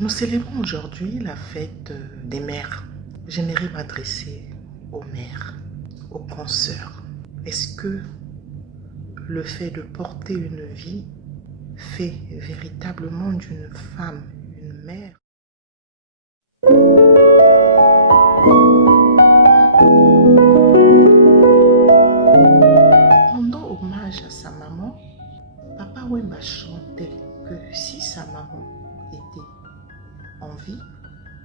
Nous célébrons aujourd'hui la fête des mères. J'aimerais m'adresser aux mères, aux consoeurs. Est-ce que le fait de porter une vie fait véritablement d'une femme une mère? Rendant hommage à sa maman, Papa Wemba chantait que si sa maman était en vie,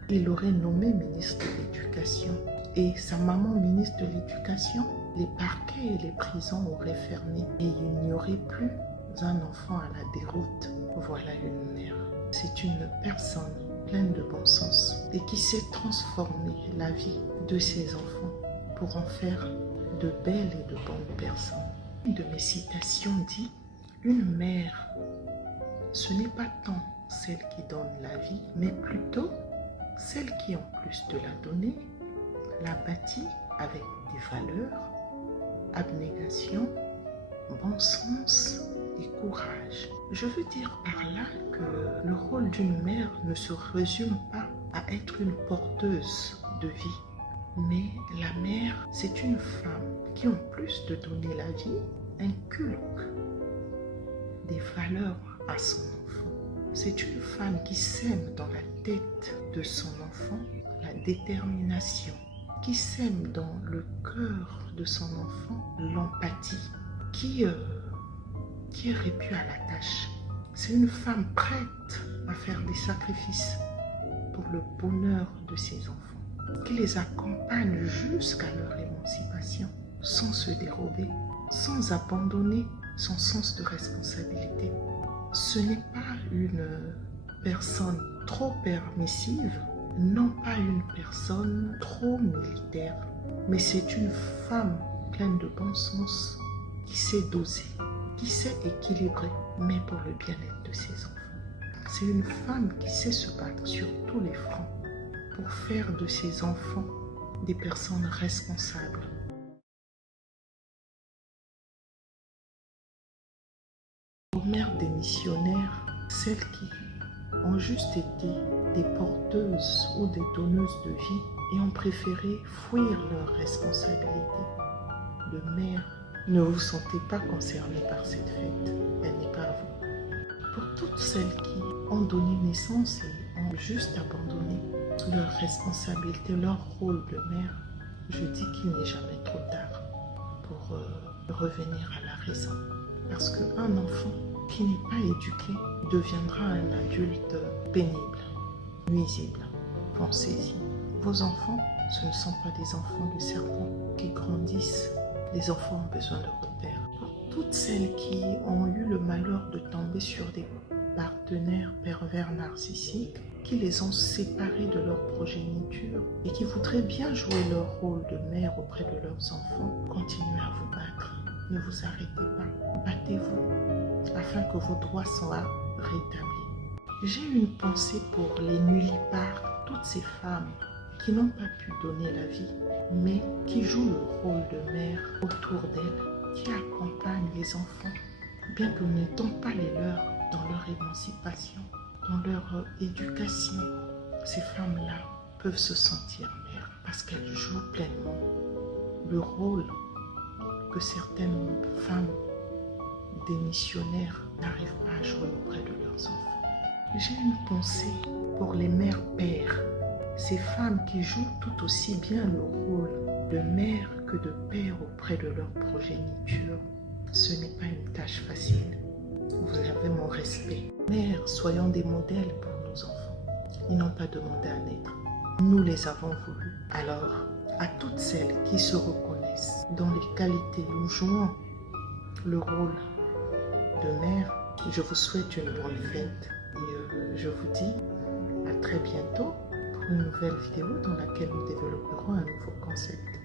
il aurait nommé ministre de l'Éducation. Et sa maman ministre de l'Éducation, les parquets et les prisons auraient fermé et il n'y aurait plus un enfant à la déroute. Voilà une mère. C'est une personne pleine de bon sens et qui sait transformer la vie de ses enfants pour en faire de belles et de bonnes personnes. Une de mes citations dit « Une mère, ce n'est pas tant celle qui donne la vie, mais plutôt celle qui, en plus de la donner, la bâtit avec des valeurs, abnégation, bon sens et courage. » Je veux dire par là que le rôle d'une mère ne se résume pas à être une porteuse de vie, mais la mère, c'est une femme qui, en plus de donner la vie, inculque des valeurs à son enfant. C'est une femme qui sème dans la tête de son enfant la détermination, qui sème dans le cœur de son enfant l'empathie, qui est répue à la tâche. C'est une femme prête à faire des sacrifices pour le bonheur de ses enfants, qui les accompagne jusqu'à leur émancipation, sans se dérober, sans abandonner son sens de responsabilité. Ce n'est pas une personne trop permissive, non pas une personne trop militaire, mais c'est une femme pleine de bon sens qui sait doser, qui sait équilibrer, mais pour le bien-être de ses enfants. C'est une femme qui sait se battre sur tous les fronts pour faire de ses enfants des personnes responsables. Aux mères des missionnaires, celles qui ont juste été des porteuses ou des donneuses de vie et ont préféré fuir leurs responsabilités de mère, ne vous sentez pas concernés par cette fête, elle n'est pas à vous. Pour toutes celles qui ont donné naissance et ont juste abandonné leurs responsabilités, leur rôle de mère, je dis qu'il n'est jamais trop tard pour revenir à la raison. Parce qu'un enfant qui n'est pas éduqué deviendra un adulte pénible, nuisible. Pensez-y. Vos enfants, ce ne sont pas des enfants de cerveau qui grandissent. Les enfants ont besoin de repères. Pour toutes celles qui ont eu le malheur de tomber sur des partenaires pervers narcissiques, qui les ont séparés de leur progéniture et qui voudraient bien jouer leur rôle de mère auprès de leurs enfants, continuez à vous battre. Ne vous arrêtez pas. Battez-vous afin que vos droits soient rétablis. J'ai une pensée pour les nullipares, toutes ces femmes qui n'ont pas pu donner la vie, mais qui jouent le rôle de mère autour d'elles, qui accompagnent les enfants, bien que nous n'étions pas les leurs dans leur émancipation, dans leur éducation. Ces femmes-là peuvent se sentir mères parce qu'elles jouent pleinement le rôle que certaines femmes des missionnaires n'arrivent pas à jouer auprès de leurs enfants. J'ai une pensée pour les mères-pères, ces femmes qui jouent tout aussi bien le rôle de mère que de père auprès de leur progéniture. Ce n'est pas une tâche facile. Vous avez mon respect. Mères, soyons des modèles pour nos enfants. Ils n'ont pas demandé à naître. Nous les avons voulus. Alors, à toutes celles qui se reconnaissent dans les qualités où jouons le rôle de mère, je vous souhaite une bonne fête et je vous dis à très bientôt pour une nouvelle vidéo dans laquelle nous développerons un nouveau concept.